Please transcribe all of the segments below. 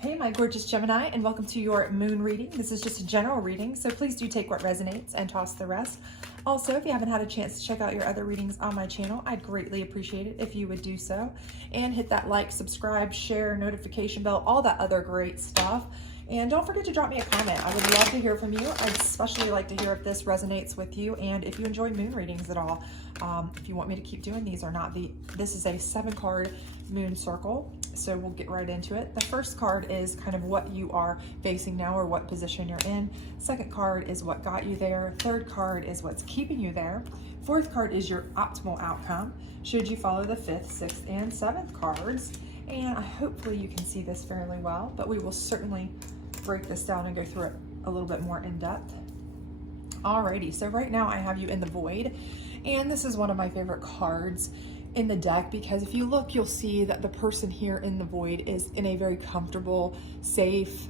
Hey, my gorgeous Gemini, and welcome to your moon reading. This is just a general reading, so please do take what resonates and toss the rest. Also, if you haven't had a chance to check out your other readings on my channel, I'd greatly appreciate it if you would do so. And hit that like, subscribe, share, notification bell, all that other great stuff. And don't forget to drop me a comment. I would love to hear from you. I'd especially like to hear if this resonates with you and if you enjoy moon readings at all. If you want me to keep doing these or not. This is a 7-card moon circle, so we'll get right into it. The first card is kind of what you are facing now or what position you're in. Second card is what got you there. Third card is what's keeping you there. Fourth card is your optimal outcome should you follow the 5th, 6th, and 7th cards. And hopefully you can see this fairly well, but we will certainly break this down and go through it a little bit more in depth. Alrighty, so right now I have you in the void, and this is one of my favorite cards in the deck because if you look, you'll see that the person here in the void is in a very comfortable, safe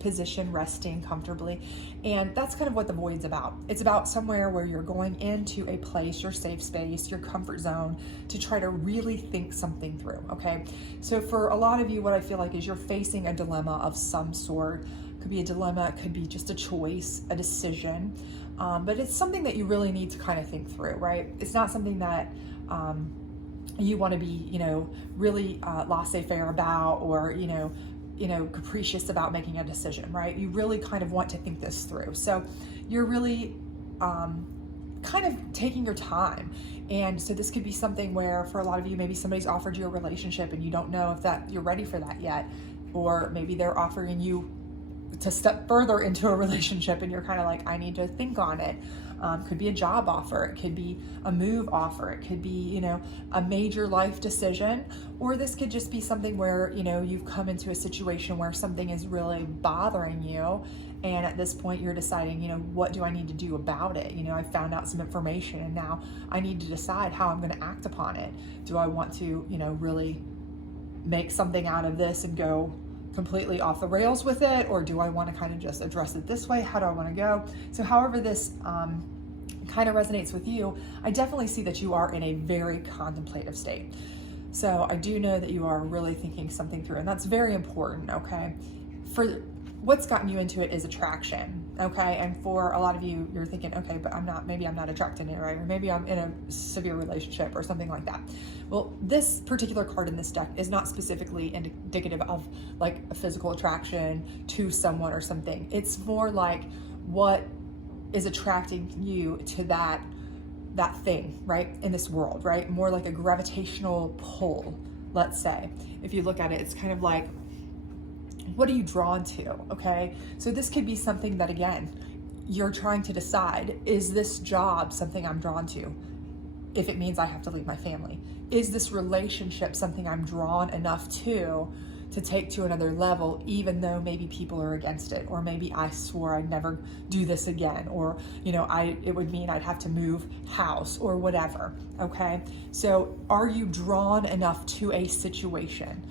position, resting comfortably. And that's kind of what the void's about. It's about somewhere where you're going into a place, your safe space, your comfort zone, to try to really think something through, okay? So for a lot of you, what I feel like is you're facing a dilemma of some sort. It could be a dilemma, it could be just a choice, a decision, but it's something that you really need to kind of think through, right? It's not something that you want to be, really laissez-faire about, or, capricious about making a decision, right? You really kind of want to think this through. So you're really kind of taking your time. And so this could be something where for a lot of you, maybe somebody's offered you a relationship and you don't know if that you're ready for that yet. Or maybe they're offering you to step further into a relationship and you're kind of like, I need to think on it. Could be a job offer, it could be a move offer, it could be, a major life decision, or this could just be something where, you've come into a situation where something is really bothering you. And at this point you're deciding, what do I need to do about it? I found out some information and now I need to decide how I'm going to act upon it. Do I want to, really make something out of this and go completely off the rails with it, or do I want to kind of just address it this way? How do I want to go? So however this kind of resonates with you, I definitely see that you are in a very contemplative state. So I do know that you are really thinking something through, and that's very important, okay? For what's gotten you into it is attraction, okay? And for a lot of you, you're thinking, okay, but maybe I'm not attracted to it, right? Or maybe I'm in a severe relationship or something like that. Well, this particular card in this deck is not specifically indicative of like a physical attraction to someone or something. It's more like what is attracting you to that thing, right? In this world, right? More like a gravitational pull, let's say. If you look at it, it's kind of like, what are you drawn to, okay? So this could be something that, again, you're trying to decide, is this job something I'm drawn to? If it means I have to leave my family. Is this relationship something I'm drawn enough to take to another level, even though maybe people are against it, or maybe I swore I'd never do this again, or, it would mean I'd have to move house or whatever, okay? So are you drawn enough to a situation,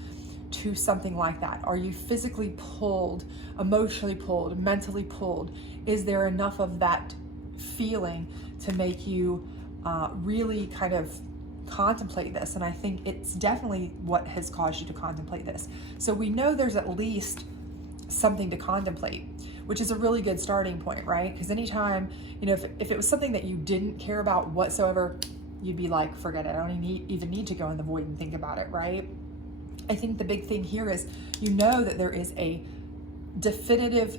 to something like that? Are you physically pulled, emotionally pulled, mentally pulled? Is there enough of that feeling to make you really kind of contemplate this? And I think it's definitely what has caused you to contemplate this. So we know there's at least something to contemplate, which is a really good starting point, right? Because anytime, if it was something that you didn't care about whatsoever, you'd be like, forget it, I don't even need to go in the void and think about it, right? I think the big thing here is, that there is a definitive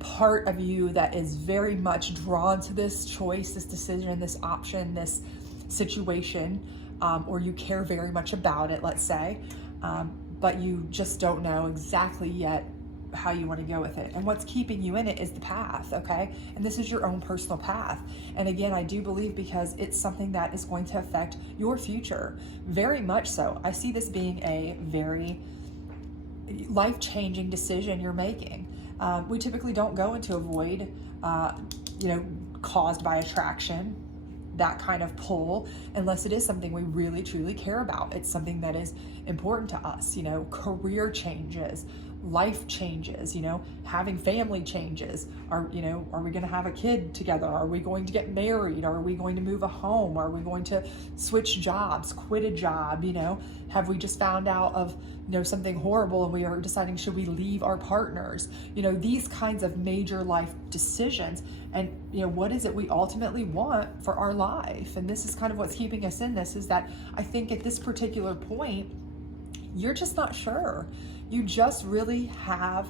part of you that is very much drawn to this choice, this decision, this option, this situation, or you care very much about it, let's say, but you just don't know exactly yet how you want to go with it. And what's keeping you in it is the path, okay? And this is your own personal path. And again, I do believe because it's something that is going to affect your future, very much so. I see this being a very life-changing decision you're making. We typically don't go into a void, caused by attraction, that kind of pull, unless it is something we really truly care about. It's something that is important to us, career changes, life changes, having family changes. Are we going to have a kid together? Are we going to get married? Are we going to move a home? Are we going to switch jobs, quit a job? Have we just found out of, something horrible and we are deciding, should we leave our partners? These kinds of major life decisions. And, what is it we ultimately want for our life? And this is kind of what's keeping us in this, is that I think at this particular point, you're just not sure. You just really have,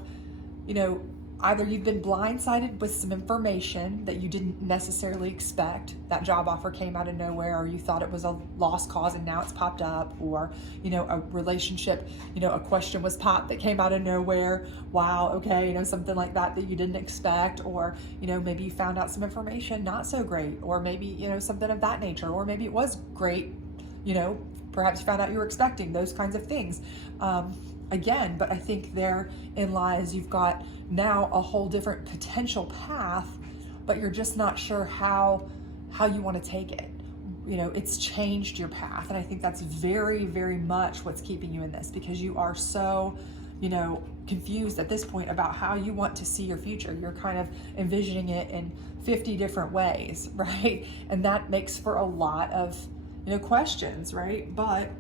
either you've been blindsided with some information that you didn't necessarily expect. That job offer came out of nowhere, or you thought it was a lost cause and now it's popped up, or, a relationship, a question was popped that came out of nowhere. Wow, okay, something like that you didn't expect, or, maybe you found out some information not so great, or maybe, something of that nature, or maybe it was great, perhaps you found out you were expecting those kinds of things. Again, but I think therein lies, you've got now a whole different potential path, but you're just not sure how you want to take it. It's changed your path. And I think that's very, very much what's keeping you in this, because you are so, confused at this point about how you want to see your future. You're kind of envisioning it in 50 different ways, right? And that makes for a lot of, questions, right? But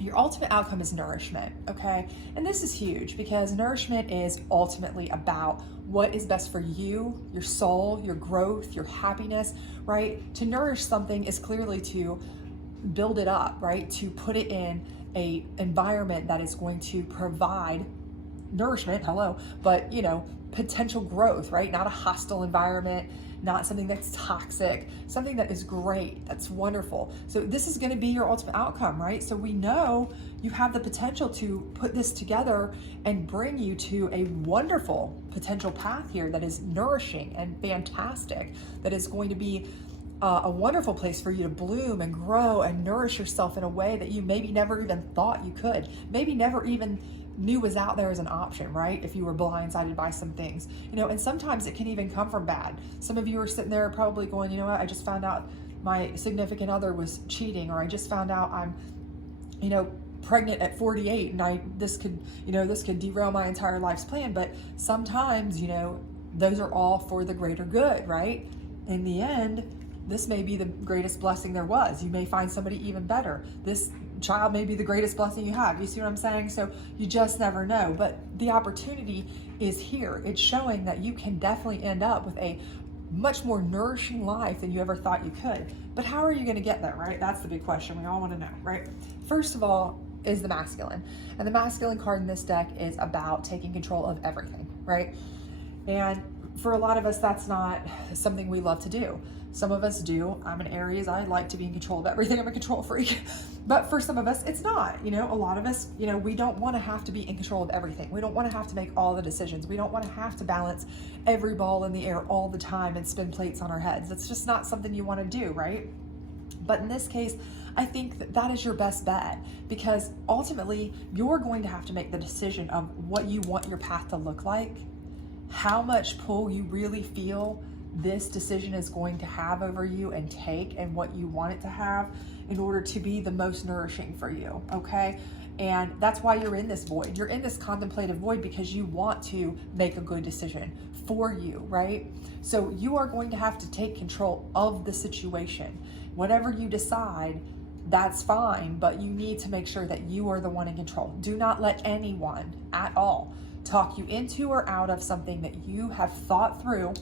your ultimate outcome is nourishment, okay? And this is huge, because nourishment is ultimately about what is best for you, your soul, your growth, your happiness, right? To nourish something is clearly to build it up, right? To put it in a environment that is going to provide nourishment, but potential growth, right? Not a hostile environment, not something that's toxic, something that is great, that's wonderful. So this is going to be your ultimate outcome, right? So we know you have the potential to put this together and bring you to a wonderful potential path here that is nourishing and fantastic, that is going to be a wonderful place for you to bloom and grow and nourish yourself in a way that you maybe never even thought you could, maybe never even knew was out there as an option, right? If you were blindsided by some things, and sometimes it can even come from bad. Some of you are sitting there probably going, what, I just found out my significant other was cheating, or I just found out I'm, pregnant at 48 and this could derail my entire life's plan. But sometimes, those are all for the greater good, right? In the end, this may be the greatest blessing there was. You may find somebody even better. This child may be the greatest blessing you have. You see what I'm saying? So you just never know. But the opportunity is here. It's showing that you can definitely end up with a much more nourishing life than you ever thought you could. But how are you going to get there, right? That's the big question we all want to know, right? First of all is the masculine. And the masculine card in this deck is about taking control of everything, right? And for a lot of us, that's not something we love to do. Some of us do. I'm an Aries. I like to be in control of everything. I'm a control freak. But for some of us, it's not. A lot of us, we don't want to have to be in control of everything. We don't want to have to make all the decisions. We don't want to have to balance every ball in the air all the time and spin plates on our heads. That's just not something you want to do, right? But in this case, I think that is your best bet, because ultimately you're going to have to make the decision of what you want your path to look like, how much pull you really feel this decision is going to have over you and take, and what you want it to have in order to be the most nourishing for you, okay? And that's why you're in this void. You're in this contemplative void because you want to make a good decision for you, right? So you are going to have to take control of the situation. Whatever you decide, that's fine, but you need to make sure that you are the one in control. Do not let anyone at all talk you into or out of something that you have thought through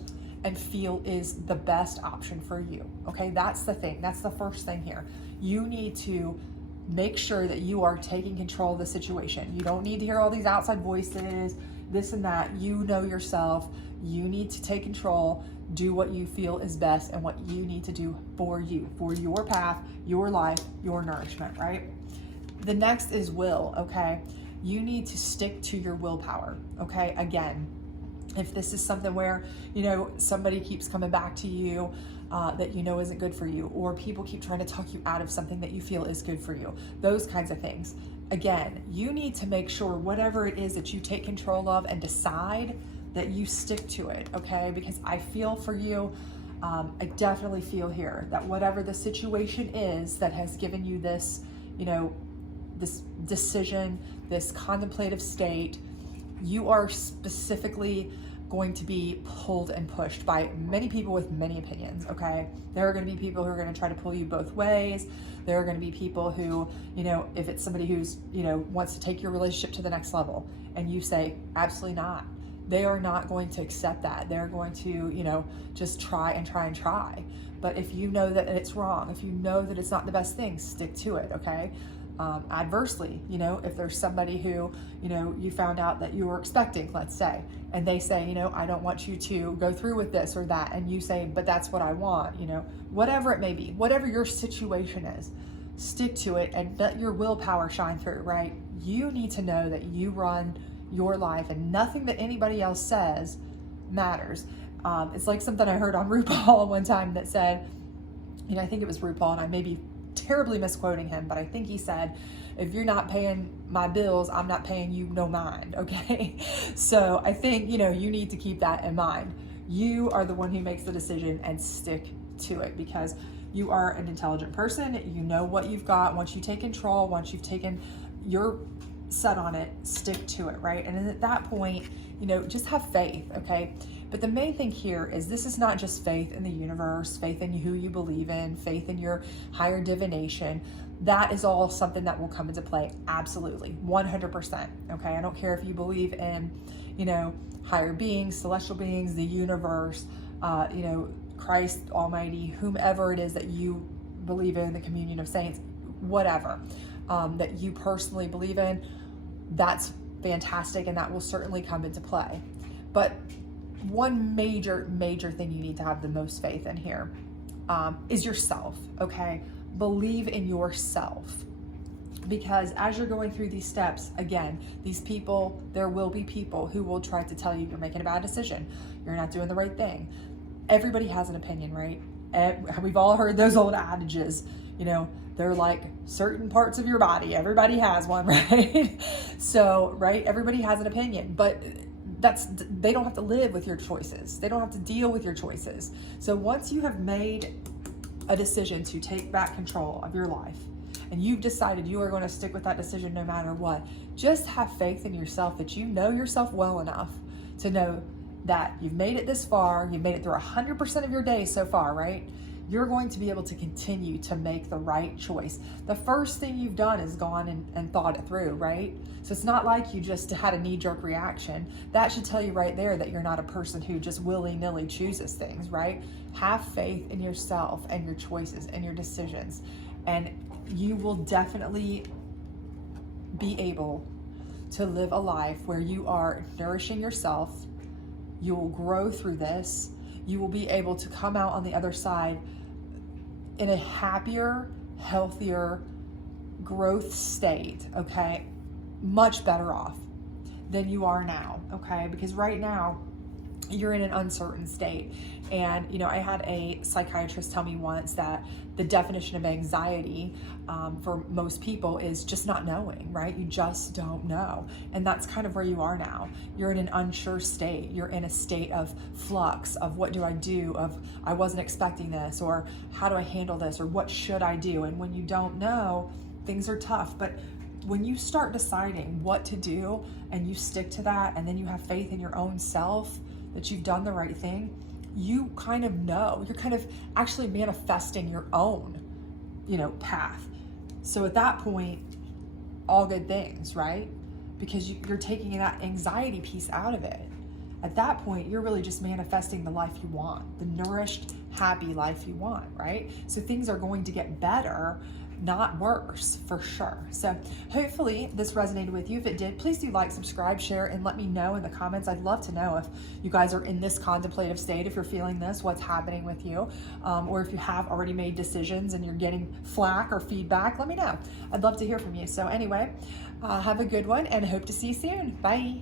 and feel is the best option for you, okay? That's the thing. That's the first thing here. You need to make sure that you are taking control of the situation. You don't need to hear all these outside voices, this and that. You know yourself. You need to take control, do what you feel is best and what you need to do for you, for your path, your life, your nourishment, right? The next is will, okay? You need to stick to your willpower, okay? Again, if this is something where, somebody keeps coming back to you that isn't good for you, or people keep trying to talk you out of something that you feel is good for you, those kinds of things. Again, you need to make sure whatever it is that you take control of and decide that you stick to it, okay? Because I feel for you, I definitely feel here that whatever the situation is that has given you this, this decision, this contemplative state, You are specifically going to be pulled and pushed by many people with many opinions, okay? There are going to be people who are going to try to pull you both ways. There are going to be people who, if it's somebody who's, wants to take your relationship to the next level and you say, absolutely not. They are not going to accept that. They're going to, just try and try and try. But if you know that it's wrong, if you know that it's not the best thing, stick to it, okay? Adversely, if there's somebody who, you found out that you were expecting, let's say, and they say, I don't want you to go through with this or that, and you say, but that's what I want, whatever it may be, whatever your situation is, stick to it and let your willpower shine through, right? You need to know that you run your life and nothing that anybody else says matters. It's like something I heard on RuPaul one time that said, I think it was RuPaul, and I may be terribly misquoting him, but I think he said, if you're not paying my bills, I'm not paying you no mind, okay? So I think, you need to keep that in mind. You are the one who makes the decision and stick to it because you are an intelligent person. You know what you've got. Once you take control, once you've taken your set on it, stick to it, right? And at that point, just have faith, okay? But the main thing here is this is not just faith in the universe, faith in who you believe in, faith in your higher divination. That is all something that will come into play. Absolutely. 100%. Okay. I don't care if you believe in, higher beings, celestial beings, the universe, Christ Almighty, whomever it is that you believe in, the communion of saints, whatever, that you personally believe in. That's fantastic. And that will certainly come into play. But one major thing you need to have the most faith in here is yourself, okay? Believe in yourself. Because as you're going through these steps, again, there will be people who will try to tell you you're making a bad decision, you're not doing the right thing. Everybody has an opinion, right? We've all heard those old adages, they're like certain parts of your body. Everybody has one, right? So, right, everybody has an opinion, but they don't have to live with your choices. They don't have to deal with your choices. So once you have made a decision to take back control of your life and you've decided you are going to stick with that decision no matter what, just have faith in yourself that you know yourself well enough to know that you've made it this far. You've made it through 100% of your days so far, right? You're going to be able to continue to make the right choice. The first thing you've done is gone and thought it through, right? So it's not like you just had a knee-jerk reaction. That should tell you right there that you're not a person who just willy-nilly chooses things, right? Have faith in yourself and your choices and your decisions, and you will definitely be able to live a life where you are nourishing yourself. You will grow through this. You will be able to come out on the other side in a happier, healthier growth state, okay? Much better off than you are now, okay? Because right now, you're in an uncertain state. And, I had a psychiatrist tell me once that the definition of anxiety for most people is just not knowing, right? You just don't know. And that's kind of where you are now. You're in an unsure state. You're in a state of flux of what do I do, of I wasn't expecting this, or how do I handle this, or what should I do? And when you don't know, things are tough. But when you start deciding what to do and you stick to that, and then you have faith in your own self that you've done the right thing, you kind of know, you're kind of actually manifesting your own, path. So at that point, all good things, right? Because you're taking that anxiety piece out of it. At that point, you're really just manifesting the life you want, the nourished, happy life you want, right? So things are going to get better, not worse, for sure. So hopefully this resonated with you. If it did, please do like, subscribe, share, and let me know in the comments. I'd love to know if you guys are in this contemplative state, if you're feeling this, what's happening with you, or if you have already made decisions and you're getting flack or feedback, let me know. I'd love to hear from you. So anyway, have a good one and hope to see you soon. Bye.